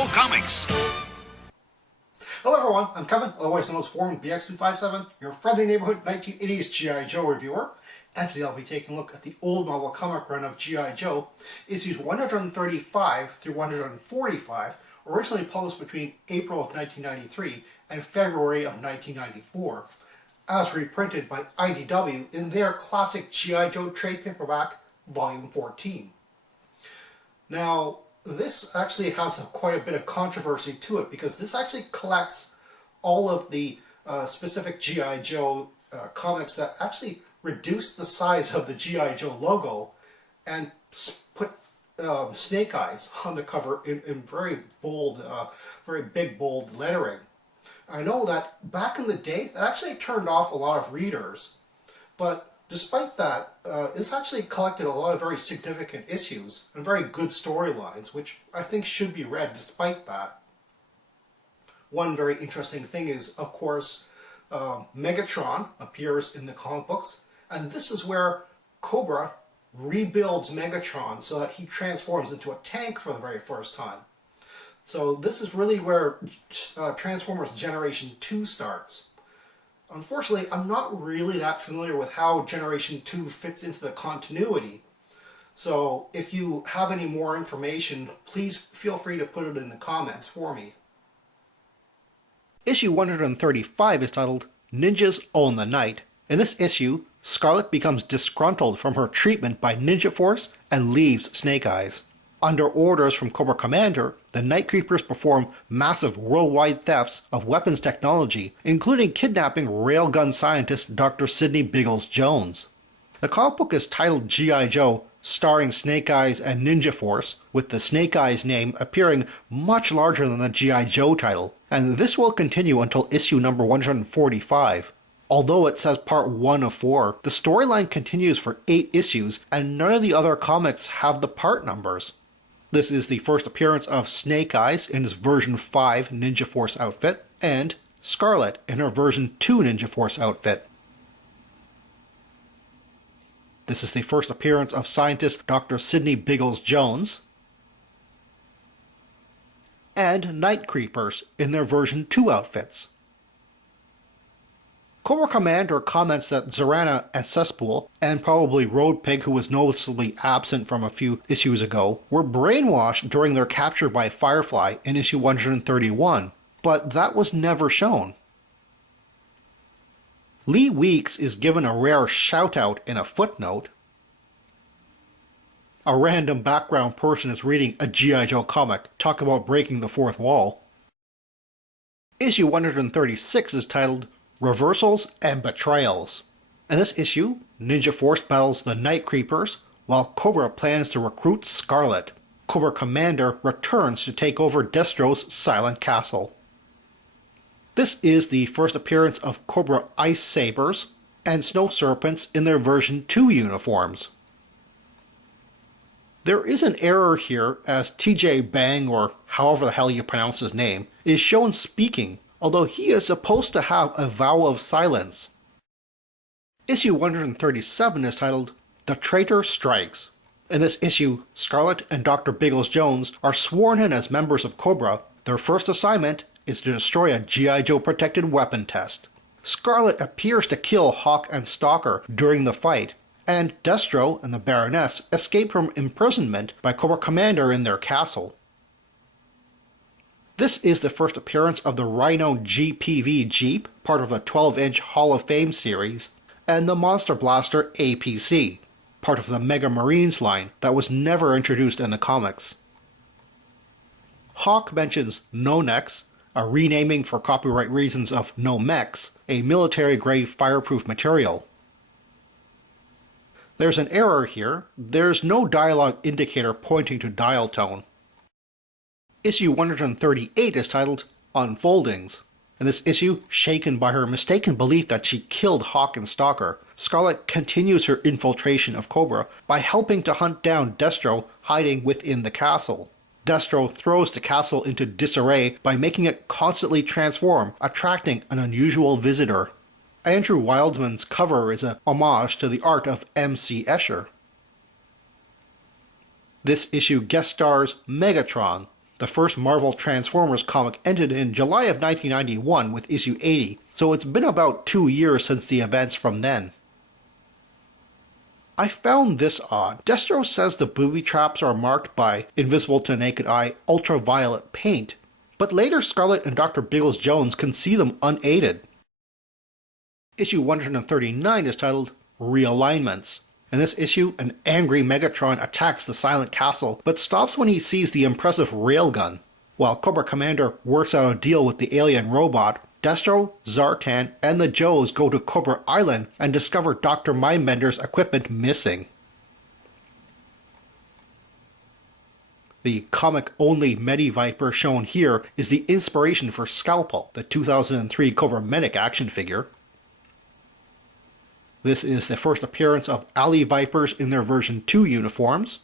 Marvel Comics. Hello everyone, I'm Kevin, otherwise known as Foreman BX257, your friendly neighborhood 1980s G.I. Joe reviewer. And today I'll be taking a look at the old Marvel comic run of G.I. Joe, issues 135 through 145, originally published between April of 1993 and February of 1994, as reprinted by IDW in their classic G.I. Joe trade paperback, Volume 14. Now, this actually has quite a bit of controversy to it, because this actually collects all of the specific G.I. Joe comics that actually reduced the size of the G.I. Joe logo and put Snake Eyes on the cover in very bold, very big, bold lettering. I know that back in the day, that actually turned off a lot of readers, but despite that, this actually collected a lot of very significant issues and very good storylines, which I think should be read despite that. One very interesting thing is, of course, Megatron appears in the comic books, and this is where Cobra rebuilds Megatron so that he transforms into a tank for the very first time. So this is really where Transformers Generation 2 starts. Unfortunately, I'm not really that familiar with how Generation 2 fits into the continuity. So if you have any more information, please feel free to put it in the comments for me. Issue 135 is titled Ninjas Own the Night. In this issue, Scarlet becomes disgruntled from her treatment by Ninja Force and leaves Snake Eyes. Under orders from Cobra Commander, the Night Creepers perform massive worldwide thefts of weapons technology, including kidnapping railgun scientist Dr. Sidney Biggles-Jones. The comic book is titled G.I. Joe, starring Snake Eyes and Ninja Force, with the Snake Eyes name appearing much larger than the G.I. Joe title, and this will continue until issue number 145. Although it says part 1 of 4, the storyline continues for 8 issues, and none of the other comics have the part numbers. This is the first appearance of Snake Eyes in his version 5 Ninja Force outfit, and Scarlet in her version 2 Ninja Force outfit. This is the first appearance of scientist Dr. Sidney Biggles-Jones, and Night Creepers in their version 2 outfits. Cobra Commander comments that Zorana and Cesspool, and probably Road Pig, who was noticeably absent from a few issues ago, were brainwashed during their capture by Firefly in issue 131, but that was never shown. Lee Weeks is given a rare shout-out in a footnote. A random background person is reading a G.I. Joe comic. Talk about breaking the fourth wall. Issue 136 is titled Reversals and Betrayals. In this issue, Ninja Force battles the Night Creepers, while Cobra plans to recruit Scarlet. Cobra Commander returns to take over Destro's Silent Castle. This is the first appearance of Cobra Ice Sabers and Snow Serpents in their version 2 uniforms. There is an error here, as TJ Bang, or however the hell you pronounce his name, is shown speaking, although he is supposed to have a vow of silence. Issue 137 is titled The Traitor Strikes. In this issue, Scarlet and Dr. Biggles-Jones are sworn in as members of Cobra. Their first assignment is to destroy a G.I. Joe protected weapon test. Scarlet appears to kill Hawk and Stalker during the fight, and Destro and the Baroness escape from imprisonment by Cobra Commander in their castle. This is the first appearance of the Rhino GPV Jeep, part of the 12-inch Hall of Fame series, and the Monster Blaster APC, part of the Mega Marines line that was never introduced in the comics. Hawk mentions No-Nex, a renaming for copyright reasons of No-Mex, a military-grade fireproof material. There's an error here. There's no dialogue indicator pointing to dial tone. Issue 138 is titled Unfoldings. In this issue, shaken by her mistaken belief that she killed Hawk and Stalker, Scarlet continues her infiltration of Cobra by helping to hunt down Destro hiding within the castle. Destro throws the castle into disarray by making it constantly transform, attracting an unusual visitor. Andrew Wildman's cover is a homage to the art of M.C. Escher. This issue guest stars Megatron. The first Marvel Transformers comic ended in July of 1991 with issue 80, so it's been about 2 years since the events from then. I found this odd. Destro says the booby traps are marked by, invisible to the naked eye, ultraviolet paint, but later Scarlet and Dr. Biggles-Jones can see them unaided. Issue 139 is titled Realignments. In this issue, an angry Megatron attacks the Silent Castle, but stops when he sees the impressive railgun. While Cobra Commander works out a deal with the alien robot, Destro, Zartan, and the Joes go to Cobra Island and discover Dr. Mindbender's equipment missing. The comic-only Medi-Viper shown here is the inspiration for Scalpel, the 2003 Cobra Medic action figure. This is the first appearance of Alley Vipers in their version 2 uniforms.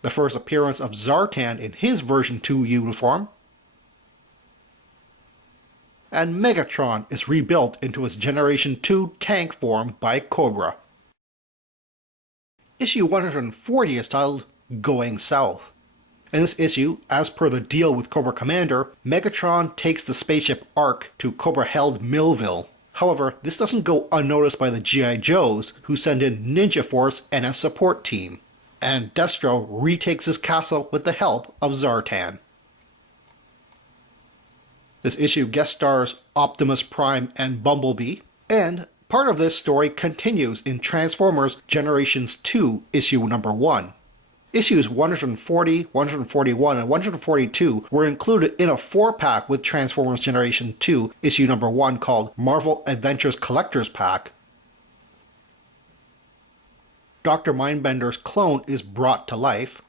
The first appearance of Zartan in his version 2 uniform. And Megatron is rebuilt into his Generation 2 tank form by Cobra. Issue 140 is titled Goin South. In this issue, as per the deal with Cobra Commander, Megatron takes the spaceship Ark to Cobra-held Millville. However, this doesn't go unnoticed by the G.I. Joes, who send in Ninja Force and a support team. And Destro retakes his castle with the help of Zartan. This issue guest stars Optimus Prime and Bumblebee, and part of this story continues in Transformers Generations 2, issue number 1. Issues 140, 141, and 142 were included in a 4-pack with Transformers Generation 2, issue number 1 called Marvel Adventures Collector's Pack. Dr. Mindbender's clone is brought to life,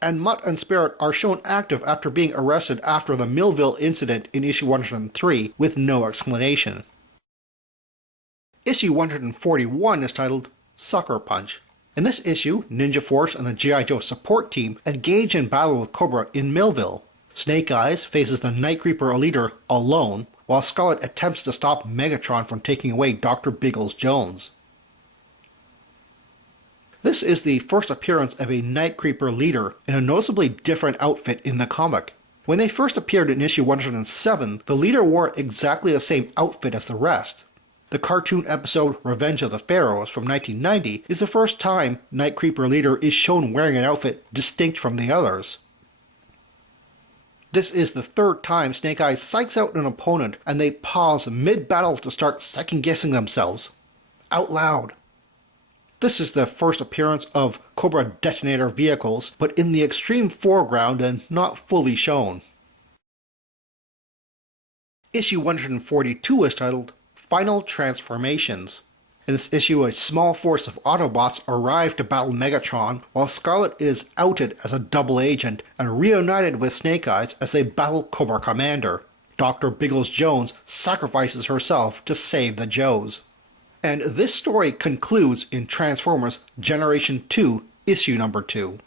and Mutt and Spirit are shown active after being arrested after the Millville incident in issue 103 with no explanation. Issue 141 is titled Sucker Punch. In this issue, Ninja Force and the G.I. Joe support team engage in battle with Cobra in Millville. Snake Eyes faces the Night Creeper leader alone, while Scarlet attempts to stop Megatron from taking away Dr. Biggles-Jones. This is the first appearance of a Night Creeper leader in a noticeably different outfit in the comic. When they first appeared in issue 107, the leader wore exactly the same outfit as the rest. The cartoon episode Revenge of the Pharaohs from 1990 is the first time Night Creeper leader is shown wearing an outfit distinct from the others. This is the third time Snake Eyes psychs out an opponent and they pause mid-battle to start second-guessing themselves. Out loud. This is the first appearance of Cobra detonator vehicles, but in the extreme foreground and not fully shown. Issue 142 is titled Final Transformations. In this issue, a small force of Autobots arrive to battle Megatron, while Scarlet is outed as a double agent and reunited with Snake Eyes as they battle Cobra Commander. Dr. Biggles-Jones sacrifices herself to save the Joes. And this story concludes in Transformers Generation 2, issue number 2.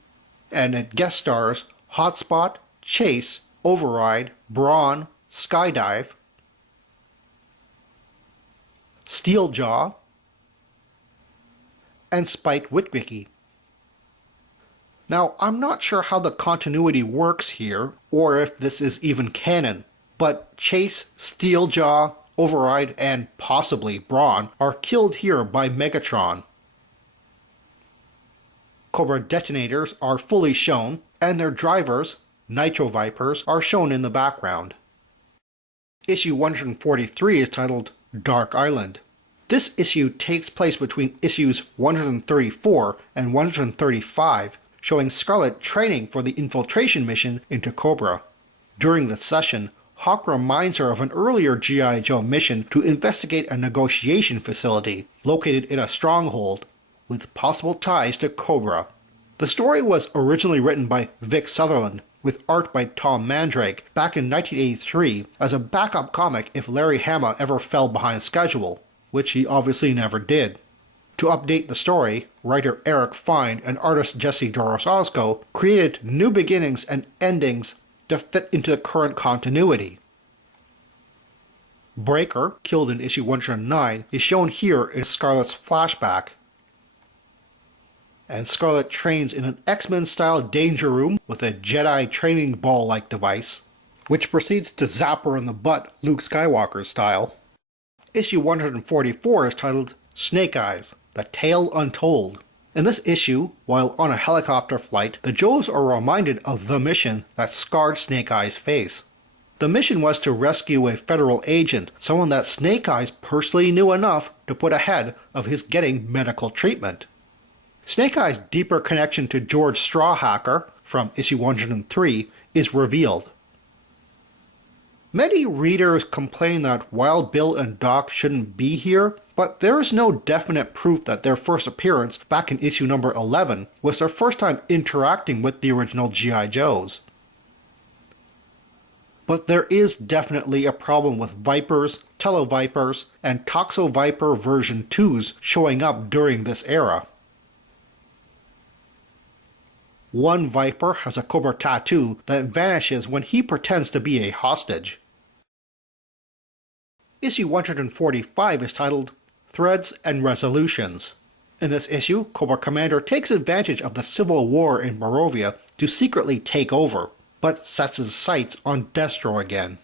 And it guest stars Hotspot, Chase, Override, Brawn, Skydive, Steeljaw, and Spike Witwicky. Now, I'm not sure how the continuity works here, or if this is even canon, but Chase, Steeljaw, Override, and possibly Brawn are killed here by Megatron. Cobra detonators are fully shown, and their drivers, Nitro Vipers, are shown in the background. Issue 143 is titled Dark Island. This issue takes place between issues 134 and 135, showing Scarlet training for the infiltration mission into Cobra. During the session, Hawk reminds her of an earlier G.I. Joe mission to investigate a negotiation facility located in a stronghold, with possible ties to Cobra. The story was originally written by Vic Sutherland, with art by Tom Mandrake, back in 1983 as a backup comic if Larry Hama ever fell behind schedule, which he obviously never did. To update the story, writer Eric Fine and artist Jesse Dorosowsko created new beginnings and endings to fit into the current continuity. Breaker, killed in issue 109, is shown here in Scarlet's flashback. and Scarlet trains in an X-Men style danger room with a Jedi training ball-like device, which proceeds to zap her in the butt Luke Skywalker style. Issue 144 is titled Snake Eyes, The Tale Untold. In this issue, while on a helicopter flight, the Joes are reminded of the mission that scarred Snake Eyes' face. The mission was to rescue a federal agent, someone that Snake Eyes personally knew enough to put ahead of his getting medical treatment. Snake Eyes' deeper connection to George Strawhacker, from issue 103, is revealed. Many readers complain that Wild Bill and Doc shouldn't be here, but there is no definite proof that their first appearance back in issue number 11 was their first time interacting with the original G.I. Joes. But there is definitely a problem with Vipers, Televipers, and Toxoviper version 2s showing up during this era. One Viper has a Cobra tattoo that vanishes when he pretends to be a hostage. Issue 145 is titled Threads and Resolutions. In this issue, Cobra Commander takes advantage of the civil war in Barovia to secretly take over, but sets his sights on Destro again.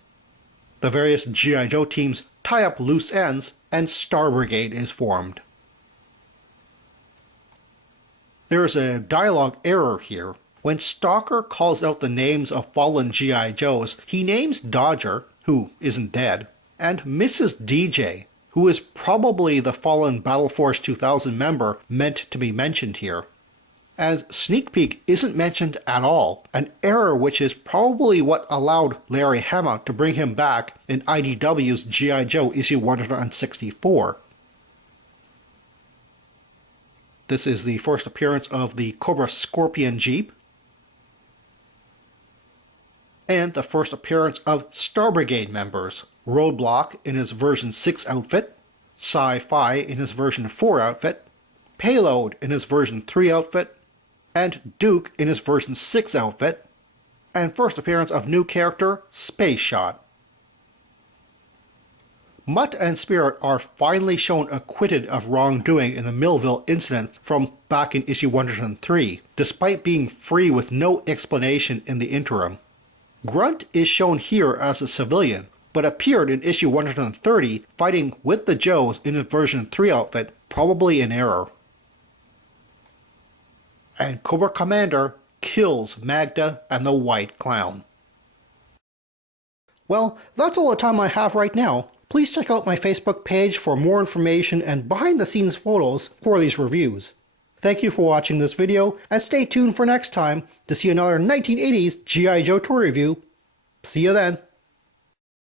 The various G.I. Joe teams tie up loose ends, and Star Brigade is formed. There is a dialogue error here. When Stalker calls out the names of fallen G.I. Joes, he names Dodger, who isn't dead, and Mrs. DJ, who is probably the fallen Battle Force 2000 member meant to be mentioned here. And Sneak Peek isn't mentioned at all, an error which is probably what allowed Larry Hama to bring him back in IDW's G.I. Joe issue 164. This is the first appearance of the Cobra Scorpion Jeep, and the first appearance of Star Brigade members, Roadblock in his version 6 outfit, Sci-Fi in his version 4 outfit, Payload in his version 3 outfit, and Duke in his version 6 outfit, and first appearance of new character, Space Shot. Mutt and Spirit are finally shown acquitted of wrongdoing in the Millville incident from back in issue 103, despite being free with no explanation in the interim. Grunt is shown here as a civilian, but appeared in issue 130 fighting with the Joes in his version 3 outfit, probably in error. And Cobra Commander kills Magda and the White Clown. Well, that's all the time I have right now. Please check out my Facebook page for more information and behind-the-scenes photos for these reviews. Thank you for watching this video, and stay tuned for next time to see another 1980s G.I. Joe toy review. See you then.